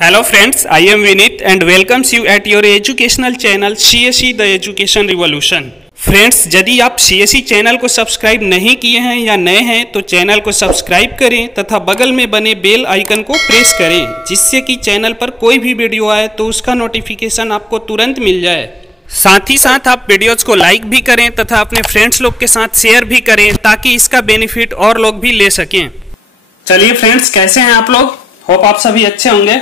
Hello friends, I am Vinit and welcomes you at your educational channel CSE The Education Revolution। Friends, यदि आप CSE channel को subscribe नहीं किए हैं या नए हैं तो चैनल को सब्सक्राइब करें तथा बगल में बने बेल आइकन को प्रेस करें, जिससे कि चैनल पर कोई भी वीडियो आए तो उसका नोटिफिकेशन आपको तुरंत मिल जाए। साथ ही साथ आप वीडियोज को लाइक भी करें तथा अपने फ्रेंड्स लोग के साथ शेयर भी करें ताकि इसका बेनिफिट और लोग भी ले सकें। चलिए फ्रेंड्स, कैसे हैं आप लोग? होप आप सभी अच्छे होंगे।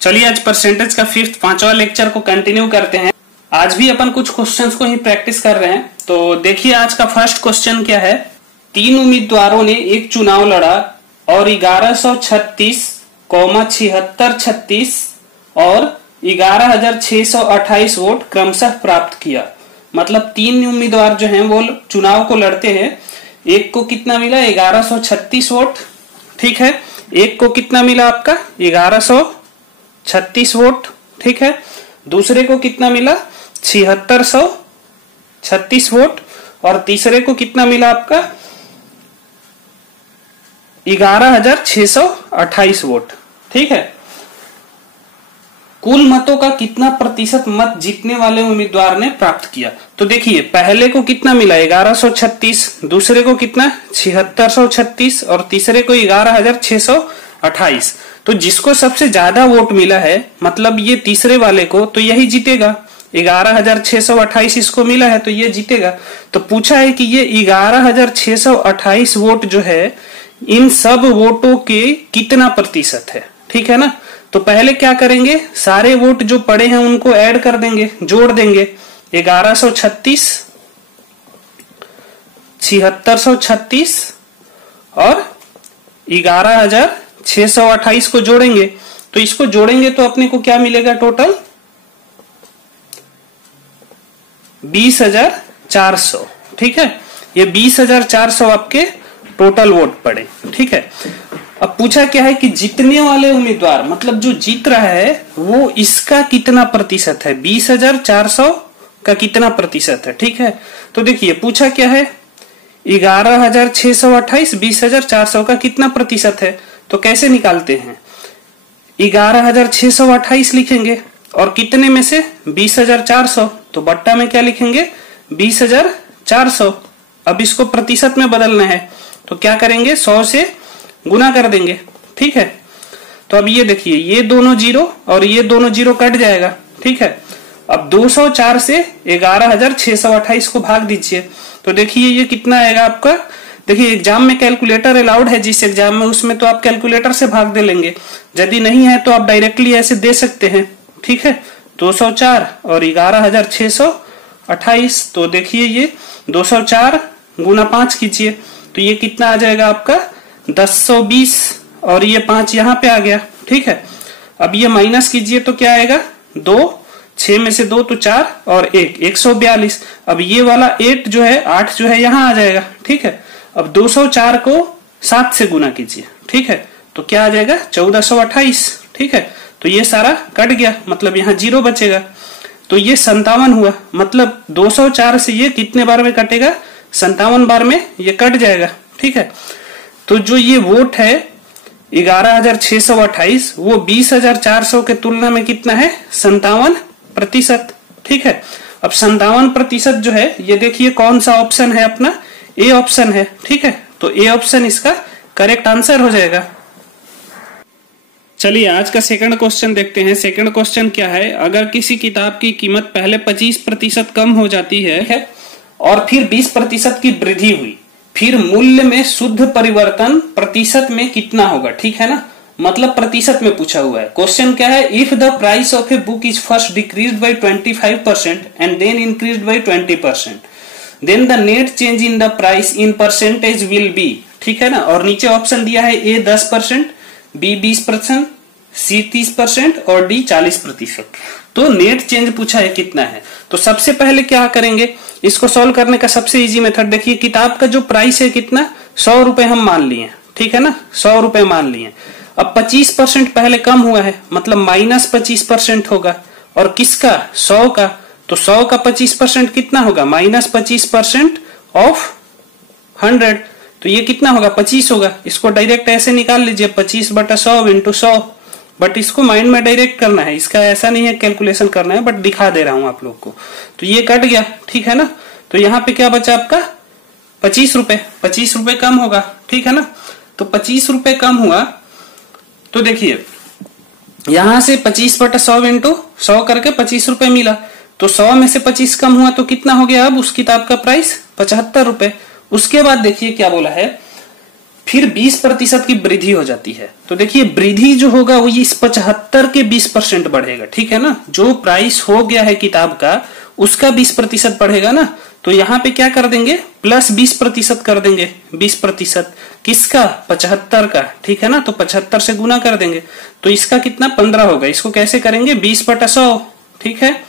चलिए आज परसेंटेज का पांचवा लेक्चर को कंटिन्यू करते हैं। आज भी अपन कुछ क्वेश्चंस को ही प्रैक्टिस कर रहे हैं। तो देखिए आज का फर्स्ट क्वेश्चन क्या है। 3 उम्मीदवारों ने एक चुनाव लड़ा और 1136, 7636 और 11628 वोट क्रमशः प्राप्त किया। मतलब 3 उम्मीदवार जो हैं वो चुनाव को लड़ते हैं। एक को कितना मिला? 1136 वोट। ठीक है, एक को कितना मिला आपका? 1136 वोट। ठीक है, दूसरे को कितना मिला? 7636 वोट और तीसरे को कितना मिला आपका? 11628 वोट। ठीक है, कुल मतों का कितना प्रतिशत मत जीतने वाले उम्मीदवार ने प्राप्त किया? तो देखिए पहले को कितना मिला? 1136, दूसरे को कितना? 7636 और तीसरे को 11628। तो जिसको सबसे ज्यादा वोट मिला है, मतलब ये तीसरे वाले को, तो यही जीतेगा। 11628 इसको मिला है तो ये जीतेगा। तो पूछा है कि ये 11628 वोट जो है इन सब वोटों के कितना प्रतिशत है। ठीक है ना, तो पहले क्या करेंगे, सारे वोट जो पड़े हैं उनको ऐड कर देंगे, जोड़ देंगे। 1136, 7636 और 11628 को जोड़ेंगे। तो इसको जोड़ेंगे तो अपने को क्या मिलेगा? टोटल 20,400। ठीक है, ये 20,400 आपके टोटल वोट पड़े। ठीक है, अब पूछा क्या है कि जीतने वाले उम्मीदवार, मतलब जो जीत रहा है वो इसका कितना प्रतिशत है? 20,400 का कितना प्रतिशत है? ठीक है, तो देखिए पूछा क्या है, 11628 20,400 का कितना प्रतिशत है? तो कैसे निकालते हैं? 11628 लिखेंगे और कितने में से? 20,400। तो बट्टा में क्या लिखेंगे? 20,400। अब इसको प्रतिशत में बदलना है तो क्या करेंगे? 100 से गुना कर देंगे। ठीक है, तो अब ये देखिए ये दोनों जीरो और ये दोनों जीरो कट जाएगा। ठीक है, अब 204 से 11628 को भाग दीजिए तो देखिए ये कितना आएगा आपका। देखिए एग्जाम में कैलकुलेटर अलाउड है, जिस एग्जाम में, उसमें तो आप कैलकुलेटर से भाग दे लेंगे। यदि नहीं है तो आप डायरेक्टली ऐसे दे सकते हैं। ठीक है, 204 और 11628। तो देखिए ये 204 गुना 5 कीजिए तो ये कितना आ जाएगा आपका? 1020 और ये 5 यहाँ पे आ गया। ठीक है, अब ये माइनस कीजिए तो क्या आएगा? 2, 6 में से 2 तो 4 और 1, 142। अब ये वाला 8 जो है, 8 जो है यहाँ आ जाएगा। ठीक है, अब 204 को 7 से गुना कीजिए। ठीक है, तो क्या आ जाएगा? 1428। ठीक है, तो ये सारा कट गया, मतलब यहाँ 0 बचेगा। तो ये 57 हुआ। मतलब 204 से ये कितने बार में कटेगा? 57 बार में ये कट जाएगा। ठीक है, तो जो ये वोट है 11628 वो 20,400 के तुलना में कितना है? 57%। ठीक है, अब 57% जो है ये देखिए कौन सा ऑप्शन है अपना? ए ऑप्शन है। ठीक है, तो ए ऑप्शन इसका करेक्ट आंसर हो जाएगा। चलिए आज का सेकंड क्वेश्चन देखते हैं। सेकंड क्वेश्चन क्या है, अगर किसी किताब की कीमत पहले 25% कम हो जाती है और फिर 20% की वृद्धि हुई, फिर मूल्य में शुद्ध परिवर्तन प्रतिशत में कितना होगा? ठीक है ना, मतलब प्रतिशत में पूछा हुआ है। क्वेश्चन क्या है, if the price of a book is first decreased by 25% and then increased by 20%, then the net change in the price in percentage will be. ठीक है ना, और नीचे ऑप्शन दिया है ए 10%, बी 20%, सी 30% और डी 40%। तो नेट चेंज पूछा है कितना है। तो सबसे पहले क्या करेंगे, इसको सॉल्व करने का सबसे इजी मेथड देखिए, किताब का जो प्राइस है कितना? 100 रुपए हम मान लिए। ठीक है ना, 100 रुपए मान लिए। अब 25% पहले कम हुआ है, मतलब -25% होगा। और किसका? 100 का। तो 100 का 25% कितना होगा? -25% ऑफ 100। तो ये कितना होगा? 25 होगा। इसको डायरेक्ट ऐसे निकाल लीजिए, 25/100 × 100 बट इसको माइंड में डायरेक्ट करना है, इसका ऐसा नहीं है कैलकुलेशन करना है, बट दिखा दे रहा हूं आप लोग को। तो ये कट गया, ठीक है ना। तो यहाँ पे क्या बचा आपका 25 रुपए, 25 रुपए कम होगा, ठीक है ना। तो 25 रुपए कम हुआ, तो देखिए यहां से 25/100 इंटू 100 करके 25 रुपए मिला। तो 100 में से 25 कम हुआ तो कितना हो गया अब उस किताब का प्राइस 75 रुपए। उसके बाद देखिए क्या बोला है, फिर 20% की वृद्धि हो जाती है। तो देखिए वृद्धि जो होगा वो इस 75 के 20% बढ़ेगा, ठीक है ना। जो प्राइस हो गया है किताब का उसका 20% बढ़ेगा ना। तो यहाँ पे क्या कर देंगे, प्लस 20% कर देंगे। 20% किसका, 75 का, ठीक है ना। तो 75 से गुना कर देंगे तो इसका कितना 15 होगा। इसको कैसे करेंगे, 20/100, ठीक है,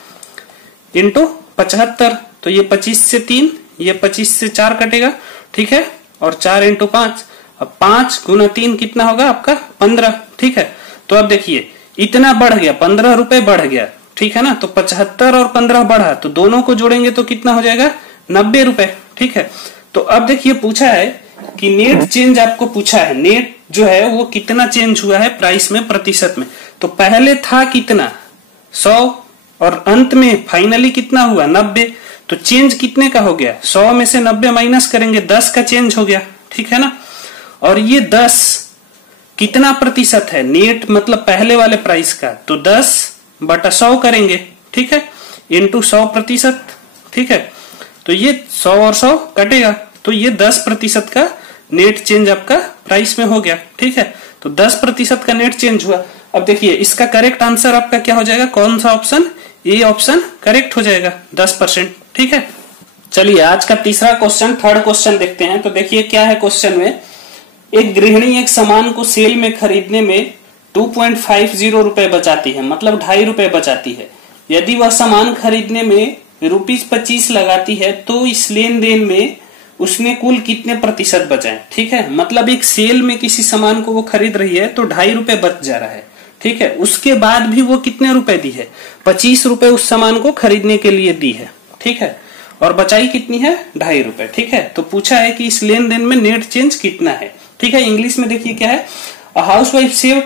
इंटू 75। तो ये 25 से 3, ये 25 से 4 कटेगा, ठीक है, और 4 इंटू 5, अब 5 गुना 3 कितना होगा आपका 15, ठीक है। तो अब देखिए इतना बढ़ गया, 15 रुपए बढ़ गया, ठीक है ना। तो 75 और 15 बढ़ा, तो दोनों को जोड़ेंगे तो कितना हो जाएगा 90 रुपए, ठीक है। तो अब देखिए पूछा है कि नेट चेंज आपको पूछा है, नेट जो है वो कितना चेंज हुआ है प्राइस में प्रतिशत में। तो पहले था कितना 100 और अंत में फाइनली कितना हुआ 90। तो चेंज कितने का हो गया, 100 में से 90 माइनस करेंगे 10 का चेंज हो गया, ठीक है ना। और ये 10 कितना प्रतिशत है, नेट मतलब पहले वाले प्राइस का, तो 10/100 करेंगे, ठीक है, इंटू 100%, ठीक है। तो ये 100 और 100 कटेगा, तो ये 10% का नेट चेंज आपका प्राइस में हो गया, ठीक है। तो 10% का नेट चेंज हुआ। अब देखिए इसका करेक्ट आंसर आपका क्या हो जाएगा, कौन सा ऑप्शन, ये ऑप्शन करेक्ट हो जाएगा 10%, ठीक है। चलिए आज का तीसरा क्वेश्चन, थर्ड क्वेश्चन देखते हैं। तो देखिए क्या है क्वेश्चन में, एक गृहिणी एक सामान को सेल में खरीदने में 2.50 रुपए बचाती है, मतलब 2.5 रुपए बचाती है। यदि वह सामान खरीदने में ₹25 लगाती है तो इस लेन देन में उसने कुल कितने प्रतिशत बचाए, ठीक है। मतलब एक सेल में किसी सामान को वो खरीद रही है तो 2.5 रुपए बच जा रहा है, ठीक है। उसके बाद भी वो कितने रुपए दी है, 25 रुपए उस सामान को खरीदने के लिए दी है, ठीक है, और बचाई कितनी है 2.5 रुपए, ठीक है। तो पूछा है कि इस लेन देन में नेट चेंज कितना है, ठीक है। इंग्लिश में देखिए क्या है, a housewife saved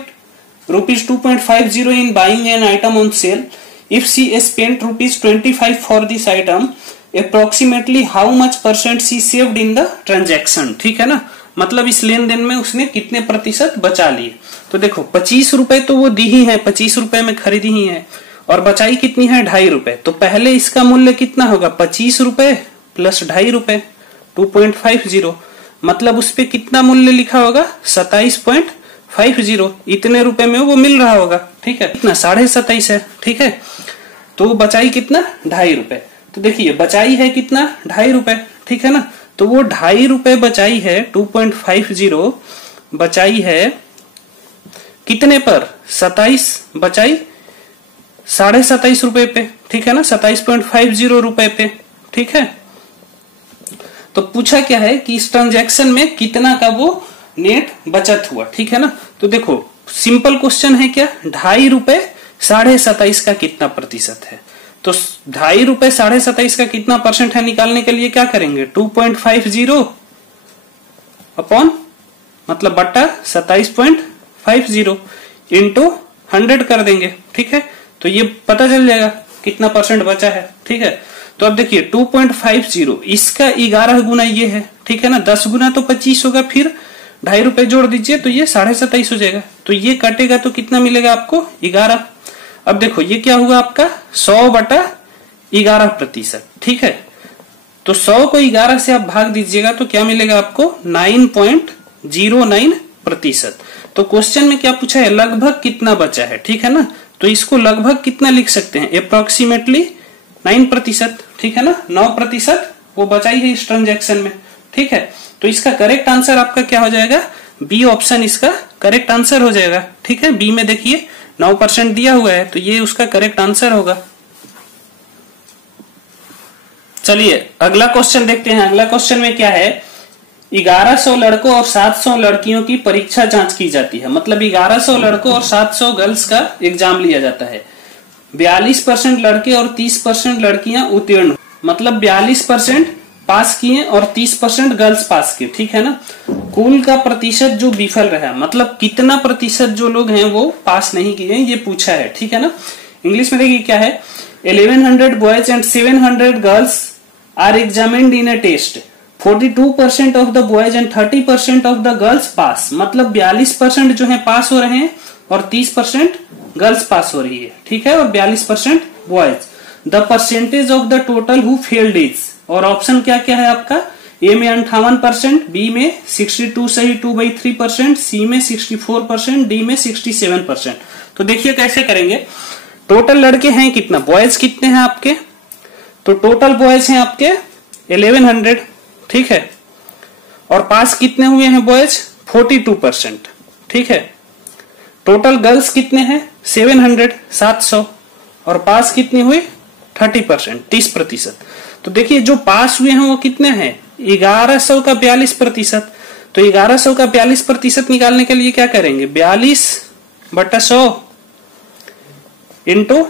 ₹2.50 in buying an item on sale. If she spent ₹25 for this item, approximately how much % she saved in the transaction, ठीक है ना। मतलब इस लेन देन में उसने कितने प्रतिशत बचा लिए। तो देखो 25 रुपए तो वो दी ही है, 25 रुपए में खरीदी ही है, और बचाई कितनी है 2.5 रुपए। तो पहले इसका मूल्य कितना होगा, 25 रुपए प्लस 2.5 रुपए, 2.50, मतलब उस पे कितना मूल्य लिखा होगा 27.50, इतने रुपए में वो मिल रहा होगा, ठीक है। कितना 27.5 है, ठीक है। तो बचाई कितना 2.5 रुपए। तो देखिए बचाई है कितना 2.5 रुपए, ठीक है ना। तो वो 2.5 रुपए बचाई है, 2.50 बचाई है कितने पर, 27 बचाई 27.5 रुपए पे, ठीक है ना, 27.50 रुपए पे, ठीक है। तो पूछा क्या है कि इस ट्रांजैक्शन में कितना का वो नेट बचत हुआ, ठीक है ना। तो देखो सिंपल क्वेश्चन है क्या, 2.5 रुपए 27.5 का कितना प्रतिशत है। तो 2.5 रुपए 27.5 का कितना परसेंट है निकालने के लिए क्या करेंगे, 2.50 अपॉन मतलब बट्टा 27.50 इंटू 100 कर देंगे, ठीक है। तो ये पता चल जाएगा कितना परसेंट बचा है, ठीक है। तो अब देखिए 2.50 इसका 11 गुना ये है, ठीक है ना। 10 गुना तो 25 होगा, फिर 2.5 रुपए जोड़ दीजिए तो ये 27.5 हो जाएगा। तो ये कटेगा तो कितना मिलेगा आपको 11। अब देखो ये क्या हुआ आपका 100/11%, ठीक है। तो 100 को 11 से आप भाग दीजिएगा तो क्या मिलेगा आपको 9.09%। तो क्वेश्चन में क्या पूछा है, लगभग कितना बचा है, ठीक है ना। तो इसको लगभग कितना लिख सकते हैं, अप्रोक्सीमेटली 9%, ठीक है ना। 9% वो बचाई है इस ट्रांजैक्शन में, ठीक है। तो इसका करेक्ट आंसर आपका क्या हो जाएगा, बी ऑप्शन इसका करेक्ट आंसर हो जाएगा, ठीक है। बी में देखिए 9% दिया हुआ है तो ये उसका करेक्ट आंसर होगा। चलिए अगला क्वेश्चन देखते हैं। अगला क्वेश्चन में क्या है, 1100 लड़कों और 700 लड़कियों की परीक्षा जांच की जाती है। मतलब 1100 लड़कों और 700 गर्ल्स का एग्जाम लिया जाता है। 42% लड़के और 30% लड़कियां उत्तीर्ण, मतलब 42% पास किए और 30% गर्ल्स पास किए, ठीक है ना। कुल का प्रतिशत जो विफल रहा, मतलब कितना प्रतिशत जो लोग हैं वो पास नहीं किए, ये पूछा है, ठीक है ना। इंग्लिश में देखिए क्या है, 1100 boys and 700 girls are examined in a test, 42% of the boys and 30% of the girls pass, मतलब 42% जो है पास हो रहे हैं और 30% गर्ल्स पास हो रही है, ठीक है, और 42% boys. The percentage of the total who failed is, और ऑप्शन क्या क्या है आपका, ए में 58%, बी में 62 सही 2/3%, सी में 64%, डी में 67%। तो देखिए कैसे करेंगे। टोटल लड़के हैं कितना, बॉयज कितने हैं आपके, तो टोटल बॉयज हैं आपके 1100, ठीक है, और पास कितने हुए हैं बॉयज 42%, ठीक है। टोटल गर्ल्स कितने हैं 700 700, और पास कितनी हुई 30% 30%। तो देखिए जो पास हुए हैं वो कितने हैं 1100 का 42%। तो 1100 का 42% निकालने के लिए क्या करेंगे, 42/100 इंटू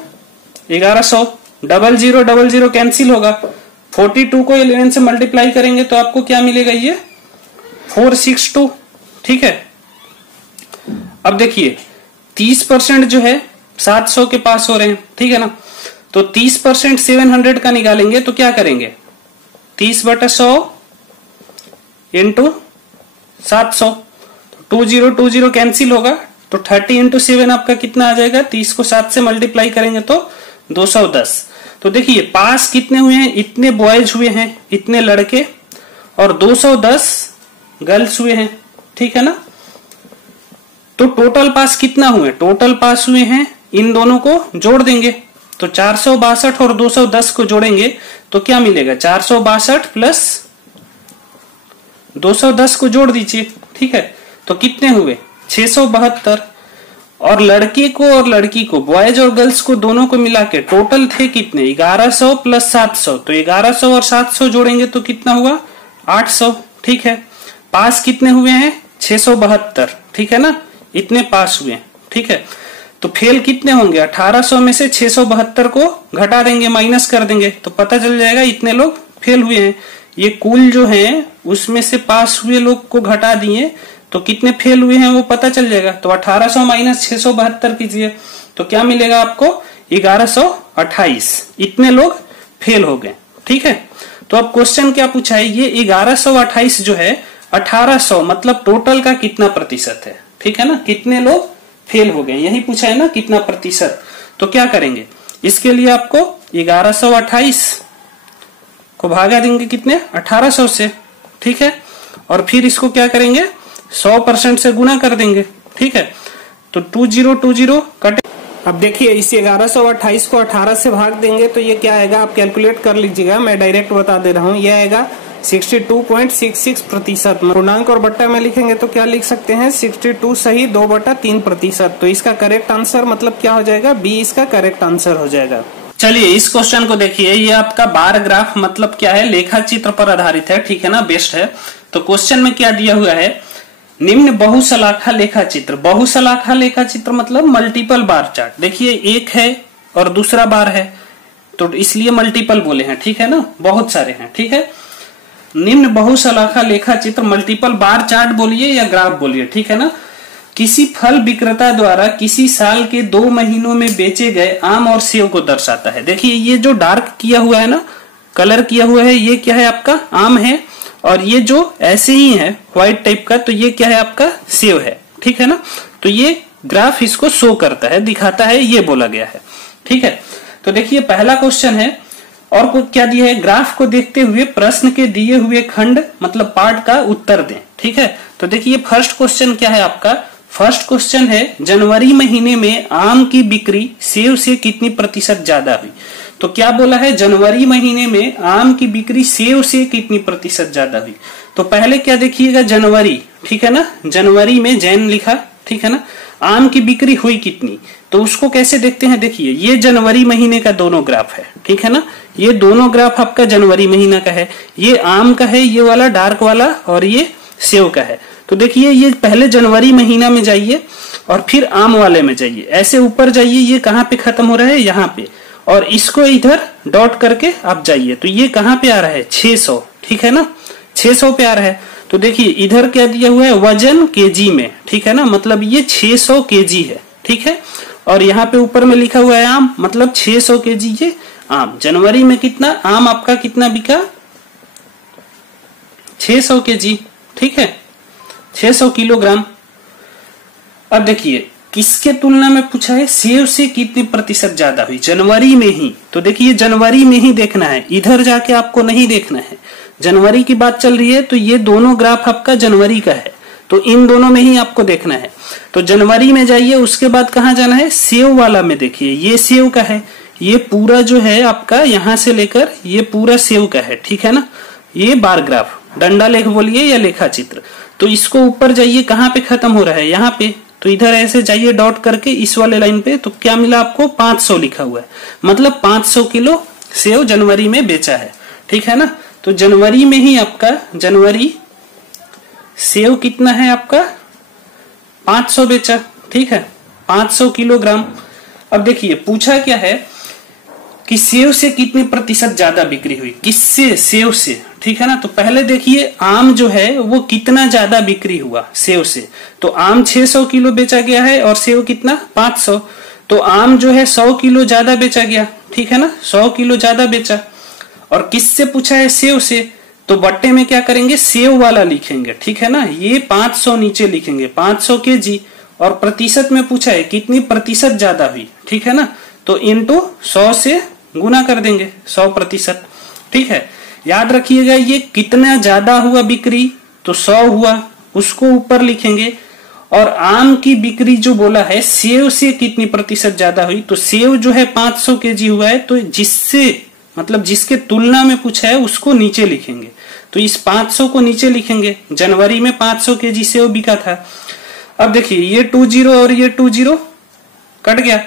1100, 0000 कैंसिल होगा, 42 को 11 से मल्टीप्लाई करेंगे तो आपको क्या मिलेगा, ये 462, ठीक है। अब देखिए 30% जो है 700 के पास हो रहे हैं, ठीक है ना। तो 30% 700 का निकालेंगे तो क्या करेंगे, 30/100 इंटू 700, 2020 कैंसिल होगा, तो 30 इंटू 7 आपका कितना आ जाएगा, 30 को 7 से मल्टीप्लाई करेंगे तो 210। तो देखिए पास कितने हुए हैं, इतने बॉयज हुए हैं, इतने लड़के, और 210 गर्ल्स हुए हैं, ठीक है ना। तो टोटल पास कितना हुए, टोटल पास हुए हैं, इन दोनों को जोड़ देंगे तो 462 और 210 को जोड़ेंगे तो क्या मिलेगा, 462 प्लस 210 को जोड़ दीजिए, ठीक है। तो कितने हुए 672, और लड़के को और लड़की को, बॉयज और गर्ल्स को दोनों को मिला के टोटल थे कितने 1100 प्लस 700, तो 1100 और 700 जोड़ेंगे तो कितना हुआ 800, ठीक है। पास कितने हुए हैं 672, ठीक है ना, इतने पास हुए हैं, ठीक है। तो फेल कितने होंगे, 1800 में से 672 को घटा देंगे, माइनस कर देंगे, तो पता चल जाएगा इतने लोग फेल हुए हैं। ये कुल जो है उसमें से पास हुए लोग को घटा दिए तो कितने फेल हुए हैं वो पता चल जाएगा। तो 1800 माइनस 672 कीजिए तो क्या मिलेगा आपको 1128, इतने लोग फेल हो गए, ठीक है। तो अब क्वेश्चन क्या पूछा है, ये 1128 जो है 1800 मतलब टोटल का कितना प्रतिशत है, ठीक है ना, कितने लोग फेल हो गए, यही पूछा है ना कितना प्रतिशत। तो क्या करेंगे, इसके लिए आपको 1128 को भागा देंगे कितने 1800 से, ठीक है, और फिर इसको क्या करेंगे 100% से गुना कर देंगे, ठीक है। तो 2020 कटे। अब देखिए इस 1128 को 18 से भाग देंगे तो ये क्या आएगा, आप कैलकुलेट कर लीजिएगा, मैं डायरेक्ट बता दे रहा हूँ, ये आएगा 62.66%। पूर्णांक और बट्टा में लिखेंगे तो क्या लिख सकते हैं 62 सही 2/3%। तो इसका करेक्ट आंसर मतलब क्या हो जाएगा, बी इसका करेक्ट आंसर हो जाएगा। चलिए इस क्वेश्चन को देखिए, ये आपका बार ग्राफ मतलब क्या है, लेखा चित्र पर आधारित है, ठीक है ना, बेस्ट है। तो क्वेश्चन में क्या दिया हुआ है, निम्न बहुशलाखा लेखा चित्र, बहुशलाखा लेखा चित्र मतलब मल्टीपल बार चार्ट। देखिए एक है और दूसरा बार है तो इसलिए मल्टीपल बोले हैं, ठीक है ना, बहुत सारे हैं, ठीक है। निम्न बहुशलाखा लेखा चित्र मल्टीपल बार चार्ट बोलिए या ग्राफ बोलिए, ठीक है ना। किसी फल विक्रेता द्वारा किसी साल के 2 महीनों में बेचे गए आम और सेब को दर्शाता है। देखिए ये जो डार्क किया हुआ है ना, कलर किया हुआ है, ये क्या है आपका आम है, और ये जो ऐसे ही है व्हाइट टाइप का तो ये क्या है आपका सेब है, ठीक है ना। तो ये ग्राफ इसको शो करता है, दिखाता है, ये बोला गया है, ठीक है। तो देखिए पहला क्वेश्चन है, और क्या दिया है, ग्राफ को देखते हुए प्रश्न के दिए हुए खंड मतलब पार्ट का उत्तर दें, ठीक है। तो देखिए फर्स्ट क्वेश्चन क्या है आपका, फर्स्ट क्वेश्चन है जनवरी महीने में आम की बिक्री सेब से कितनी प्रतिशत ज्यादा हुई। तो क्या बोला है, जनवरी महीने में आम की बिक्री सेब से कितनी प्रतिशत ज्यादा हुई। तो पहले क्या देखिएगा जनवरी, ठीक है ना, जनवरी में जैन लिखा, ठीक है ना, आम की बिक्री हुई कितनी, तो उसको कैसे देखते हैं, देखिए ये जनवरी महीने का दोनों ग्राफ है, ठीक है ना, ये दोनों ग्राफ आपका जनवरी महीना का है, ये आम का है ये वाला डार्क वाला, और ये सेब का है। तो देखिए ये पहले जनवरी महीना में जाइए और फिर आम वाले में जाइए, ऐसे ऊपर जाइए, ये कहाँ पे खत्म हो रहा है यहाँ पे, और इसको इधर डॉट करके आप जाइए, तो ये कहां पे आ रहा है 600, ठीक है ना, 600 पे आ रहा है। तो देखिए इधर क्या दिया हुआ है वजन केजी में, ठीक है ना, मतलब ये 600 केजी है, ठीक है। और यहाँ पे ऊपर में लिखा हुआ है आम, मतलब 600 केजी ये आम। जनवरी में कितना आम आपका कितना बिका 600 केजी, ठीक है, 600 किलोग्राम। अब देखिए किसके तुलना में पूछा है, सेव से कितनी प्रतिशत ज्यादा हुई जनवरी में ही। तो देखिए जनवरी में ही देखना है, इधर जाके आपको नहीं देखना है। जनवरी की बात चल रही है तो ये दोनों ग्राफ आपका जनवरी का है, तो इन दोनों में ही आपको देखना है। तो जनवरी में जाइए, उसके बाद कहां जाना है सेव वाला में। देखिए ये सेव का है, ये पूरा जो है आपका यहां से लेकर ये पूरा सेव का है, ठीक है ना। ये बार ग्राफ, डंडा लेख बोलिए या लेखा चित्र। तो इसको ऊपर जाइए, कहां पे खत्म हो रहा है यहाँ पे, तो इधर ऐसे जाइए डॉट करके इस वाले लाइन पे। तो क्या मिला आपको 500 लिखा हुआ है, मतलब 500 किलो सेव जनवरी में बेचा है, ठीक है ना। तो जनवरी में ही आपका जनवरी सेव कितना है आपका 500 बेचा, ठीक है, 500 किलोग्राम। अब देखिए पूछा क्या है कि सेव से कितनी प्रतिशत ज्यादा बिक्री हुई, किससे, सेव से, ठीक है ना। तो पहले देखिए आम जो है वो कितना ज्यादा बिक्री हुआ सेव से। तो आम 600 किलो बेचा गया है और सेव कितना 500। तो आम जो है 100 किलो ज्यादा बेचा गया, ठीक है ना, 100 किलो ज्यादा बेचा। और किससे पूछा है सेव से, तो बट्टे में क्या करेंगे सेव वाला लिखेंगे, ठीक है ना। ये 500 नीचे लिखेंगे 500 केजी, और प्रतिशत में पूछा है कितनी प्रतिशत ज्यादा हुई, ठीक है ना। तो इंटू 100 से गुना कर देंगे 100%, ठीक है। याद रखिएगा ये कितना ज्यादा हुआ बिक्री, तो 100 हुआ, उसको ऊपर लिखेंगे। और आम की बिक्री जो बोला है सेव से कितनी प्रतिशत ज्यादा हुई, तो सेव जो है 500 केजी हुआ है, तो जिससे मतलब जिसके तुलना में पूछा है उसको नीचे लिखेंगे। तो इस 500 को नीचे लिखेंगे, जनवरी में 500 केजी सेव बिका था। अब देखिए ये 20 और ये 20 कट गया।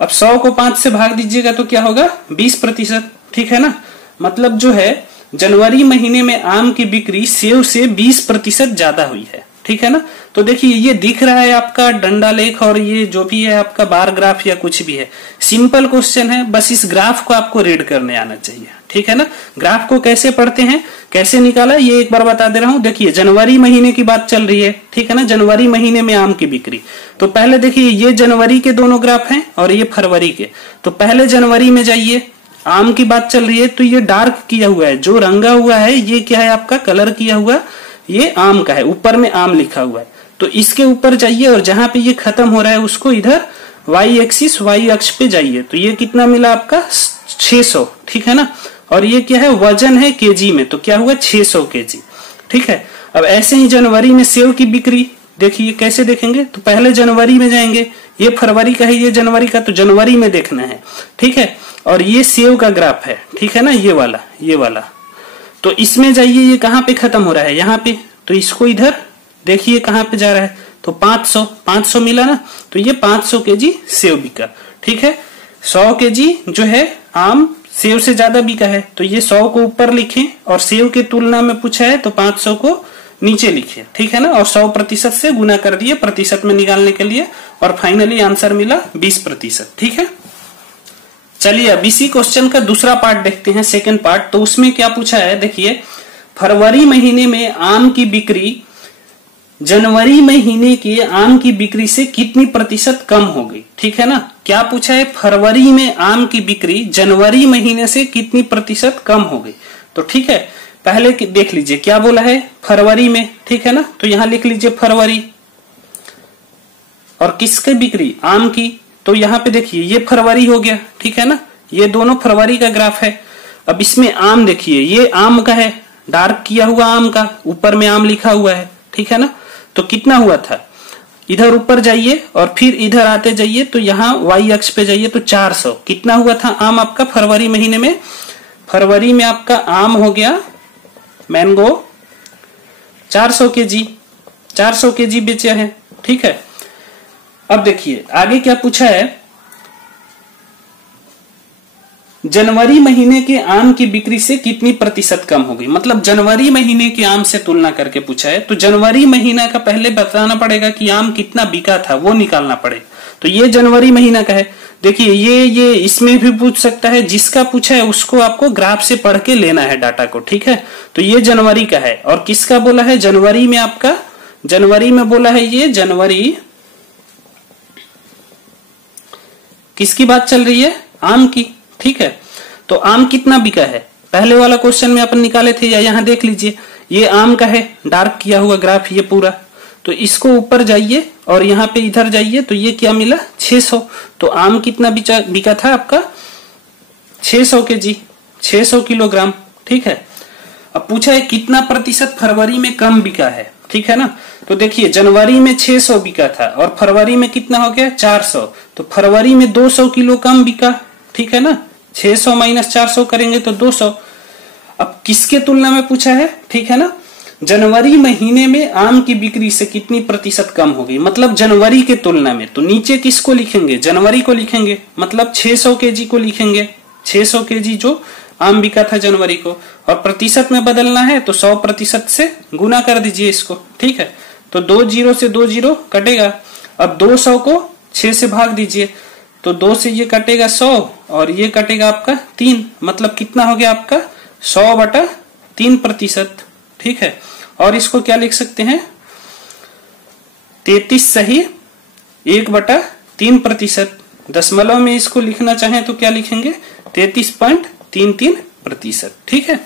अब 100 को 5 से भाग दीजिएगा तो क्या होगा 20%, ठीक है ना। मतलब जो है जनवरी महीने में आम की बिक्री सेव से 20% ज्यादा हुई है, ठीक है ना। तो देखिए ये दिख रहा है आपका डंडा लेख और ये जो भी है आपका बार ग्राफ या कुछ भी है, सिंपल क्वेश्चन है, बस इस ग्राफ को आपको रीड करने आना चाहिए, ठीक है ना। ग्राफ को कैसे पढ़ते हैं, कैसे निकाला, ये एक बार बता दे रहा हूं। देखिए जनवरी महीने की बात चल रही है, ठीक है ना, जनवरी महीने में आम की बिक्री। तो पहले देखिए ये जनवरी के दोनों ग्राफ हैं और ये फरवरी के। तो पहले जनवरी में जाइए, आम की बात चल रही है, तो ये डार्क किया हुआ है, जो रंगा हुआ है ये क्या है आपका कलर किया हुआ, ये आम का है, ऊपर में आम लिखा हुआ है। तो इसके ऊपर जाइए और जहां पे ये खत्म हो रहा है उसको इधर वाई एक्सिस, वाई अक्ष पे जाइए। तो ये कितना मिला आपका 600, ठीक है ना। और ये क्या है वजन है केजी में, तो क्या हुआ 600 केजी, ठीक है। अब ऐसे ही जनवरी में सेव की बिक्री देखिए कैसे देखेंगे, तो पहले जनवरी में जाएंगे, ये फरवरी का है ये जनवरी का, तो जनवरी में देखना है, ठीक है। और ये सेव का ग्राफ है, ठीक है ना, ये वाला। तो इसमें जाइए, ये कहां पे खत्म हो रहा है यहाँ पे, तो इसको इधर देखिए कहां पे जा रहा है, तो 500 मिला ना। तो ये 500 केजी सेव बिका, ठीक है। 100 केजी जो है आम सेव से ज्यादा बिका है, तो ये 100 को ऊपर लिखें और सेव के तुलना में पूछा है तो 500 को नीचे लिखिए, ठीक है ना। और 100% से गुना कर दिए प्रतिशत में निकालने के लिए, और फाइनली आंसर मिला 20%, ठीक है। चलिए अब इसी क्वेश्चन का दूसरा पार्ट देखते हैं, सेकंड पार्ट। तो उसमें क्या पूछा है, देखिए फरवरी महीने में आम की बिक्री जनवरी महीने के आम की बिक्री से कितनी प्रतिशत कम हो गई, ठीक है ना। क्या पूछा है, फरवरी में आम की बिक्री जनवरी महीने से कितनी प्रतिशत कम हो गई। तो ठीक है, पहले देख लीजिए क्या बोला है फरवरी में, ठीक है ना। तो यहां लिख लीजिए फरवरी, और किसकी बिक्री आम की, तो यहां पे देखिए ये फरवरी हो गया, ठीक है ना, ये दोनों फरवरी का ग्राफ है। अब इसमें आम देखिए, ये आम का है, डार्क किया हुआ आम का, ऊपर में आम लिखा हुआ है, ठीक है ना। तो कितना हुआ था, इधर ऊपर जाइए और फिर इधर आते जाइए, तो यहाँ वाई अक्ष पे जाइए, तो 400 कितना हुआ था आम आपका फरवरी महीने में। फरवरी में आपका आम हो गया मैंगो 400 केजी, 400 केजी बेचे हैं, ठीक है। अब देखिए आगे क्या पूछा है, जनवरी महीने के आम की बिक्री से कितनी प्रतिशत कम हो गई, मतलब जनवरी महीने के आम से तुलना करके पूछा है। तो जनवरी महीना का पहले बताना पड़ेगा कि आम कितना बिका था, वो निकालना पड़ेगा। तो ये जनवरी महीना का है। देखिए ये इसमें भी पूछ सकता है, जिसका पूछा है उसको आपको ग्राफ से पढ़ के लेना है डाटा को, ठीक है। तो ये जनवरी का है, और किसका बोला है जनवरी में, आपका जनवरी में बोला है, ये जनवरी किसकी बात चल रही है, आम की, ठीक है। तो आम कितना बिका है, पहले वाला क्वेश्चन में अपन निकाले थे, या यहां देख लीजिए, ये आम का है, डार्क किया हुआ ग्राफ ये पूरा। तो इसको ऊपर जाइए और यहाँ पे इधर जाइए, तो ये क्या मिला 600। तो आम कितना बिका था आपका 600 केजी, 600 किलोग्राम, ठीक है। अब पूछा है कितना प्रतिशत फरवरी में कम बिका है, ठीक है ना। तो देखिए जनवरी में 600 बिका था और फरवरी में कितना हो गया 400, तो फरवरी में 200 किलो कम बिका, ठीक है ना। 600 माइनस 400 करेंगे तो 200। अब किसके तुलना में पूछा है, ठीक है ना, जनवरी महीने में आम की बिक्री से कितनी प्रतिशत कम हो गई, मतलब जनवरी के तुलना में। तो नीचे किसको लिखेंगे, जनवरी को लिखेंगे, मतलब 600 केजी को लिखेंगे, 600 केजी जो आम बिका था जनवरी को, और प्रतिशत में बदलना है तो 100% से गुना कर दीजिए इसको, ठीक है। तो 2 जीरो से 2 जीरो कटेगा। अब 200 को 6 से भाग दीजिए, तो 2 से ये कटेगा 100 और ये कटेगा आपका 3, मतलब कितना हो गया आपका 100/3%, ठीक है। और इसको क्या लिख सकते हैं 33 सही 1/3%। दशमलव में इसको लिखना चाहें तो क्या लिखेंगे 33.33%, ठीक है।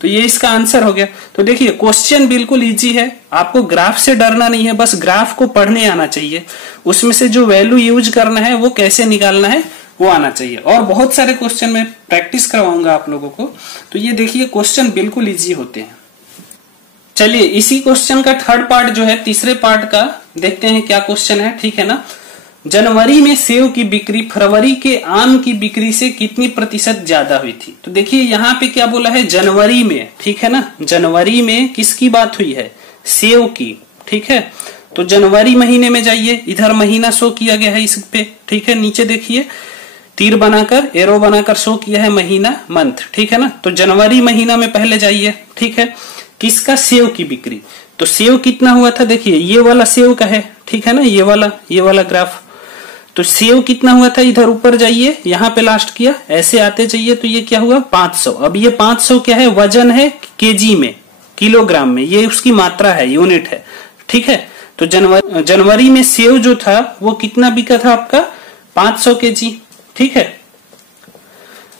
तो ये इसका आंसर हो गया। तो देखिए क्वेश्चन बिल्कुल इजी है, आपको ग्राफ से डरना नहीं है, बस ग्राफ को पढ़ने आना चाहिए, उसमें से जो वैल्यू यूज करना है वो कैसे निकालना है वो आना चाहिए। और बहुत सारे क्वेश्चन में प्रैक्टिस करवाऊंगा आप लोगों को। तो ये देखिए क्वेश्चन बिल्कुल इजी होते हैं। चलिए इसी क्वेश्चन का थर्ड पार्ट जो है, तीसरे पार्ट का देखते हैं क्या क्वेश्चन है, ठीक है ना। जनवरी में सेव की बिक्री फरवरी के आम की बिक्री से कितनी प्रतिशत ज्यादा हुई थी। तो देखिए यहाँ पे क्या बोला है जनवरी में, ठीक है ना। जनवरी में किसकी बात हुई है, सेव की, ठीक है। तो जनवरी महीने में जाइए, इधर महीना शो किया गया है इस पे, ठीक है। नीचे देखिए तीर बनाकर एरो बनाकर शो किया है महीना मंथ, ठीक है ना। तो जनवरी महीना में पहले जाइए, ठीक है। किसका सेव की बिक्री, तो सेव कितना हुआ था, देखिए ये वाला सेव का है, ठीक है ना, ये वाला ग्राफ। तो सेव कितना हुआ था, इधर ऊपर जाइए, यहाँ पे लास्ट किया, ऐसे आते जाइए, तो ये क्या हुआ 500। अब ये 500 क्या है, वजन है केजी में, किलोग्राम में, ये उसकी मात्रा है, यूनिट है, ठीक है। तो जनवरी में सेव जो था वो कितना बिका था आपका 500 केजी, ठीक है।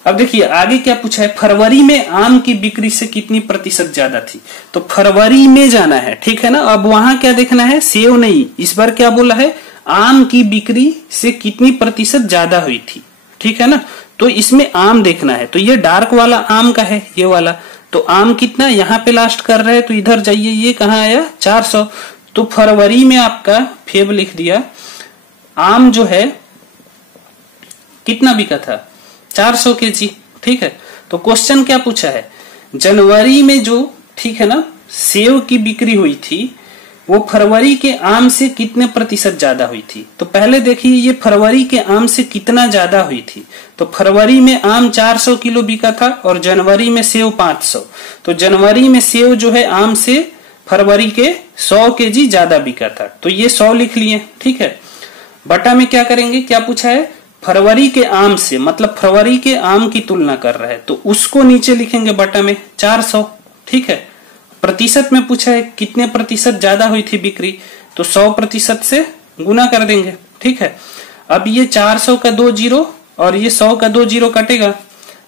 अब देखिए आगे क्या पूछा है, फरवरी में आम की बिक्री से कितनी प्रतिशत ज्यादा थी। तो फरवरी में जाना है, ठीक है ना। अब वहां क्या देखना है, सेव नहीं, इस बार क्या बोला है, आम की बिक्री से कितनी प्रतिशत ज्यादा हुई थी, ठीक है ना। तो इसमें आम देखना है, तो ये डार्क वाला आम का है, ये वाला। तो आम कितना यहाँ पे लास्ट कर रहे हैं, तो इधर जाइए, ये कहाँ आया 400। तो फरवरी में आपका फेब लिख दिया, आम जो है कितना बिका था 400 केजी, ठीक है। तो क्वेश्चन क्या पूछा है, जनवरी में जो, ठीक है ना, सेव की बिक्री हुई थी वो फरवरी के आम से कितने प्रतिशत ज्यादा हुई थी। तो पहले देखिए ये फरवरी के आम से कितना ज्यादा हुई थी। तो फरवरी में आम 400 किलो बिका था और जनवरी में सेव 500। तो जनवरी में सेव जो है आम से फरवरी के 100 केजी ज्यादा बिका था, तो ये 100 लिख लिए, ठीक है। बटा में क्या करेंगे, क्या पूछा है, फरवरी के आम से, मतलब फरवरी के आम की तुलना कर रहा है, तो उसको नीचे लिखेंगे बटा में 400, ठीक है। प्रतिशत में पूछा है कितने प्रतिशत ज्यादा हुई थी बिक्री, तो 100% से गुना कर देंगे, ठीक है। अब ये 400 का 2 जीरो और ये 100 का 2 जीरो कटेगा।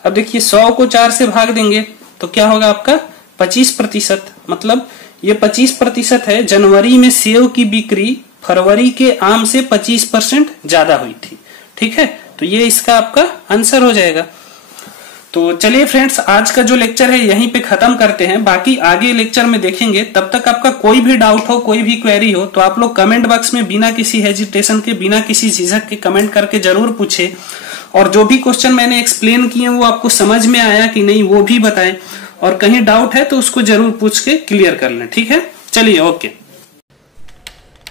अब देखिए 100 को 4 से भाग देंगे तो क्या होगा आपका 25%, मतलब ये 25% है। जनवरी में सेव की बिक्री फरवरी के आम से 25% ज्यादा हुई थी, ठीक है। तो ये इसका आपका आंसर हो जाएगा। तो चलिए फ्रेंड्स, आज का जो लेक्चर है यहीं पे खत्म करते हैं, बाकी आगे लेक्चर में देखेंगे। तब तक आपका कोई भी डाउट हो, कोई भी क्वेरी हो, तो आप लोग कमेंट बॉक्स में बिना किसी हेजिटेशन के, बिना किसी झिझक के कमेंट करके जरूर पूछे। और जो भी क्वेश्चन मैंने एक्सप्लेन किए वो आपको समझ में आया कि नहीं वो भी बताएं, और कहीं डाउट है तो उसको जरूर पूछ के क्लियर कर लें, ठीक है। चलिए okay,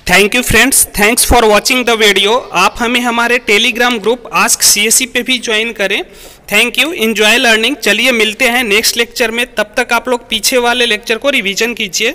thank you friends, thanks for watching the video. आप हमें हमारे टेलीग्राम ग्रुप आस्क सीएसई पे भी ज्वाइन करें। Thank you, enjoy learning. चलिए मिलते हैं नेक्स्ट लेक्चर में, तब तक आप लोग पीछे वाले लेक्चर को रिवीजन कीजिए।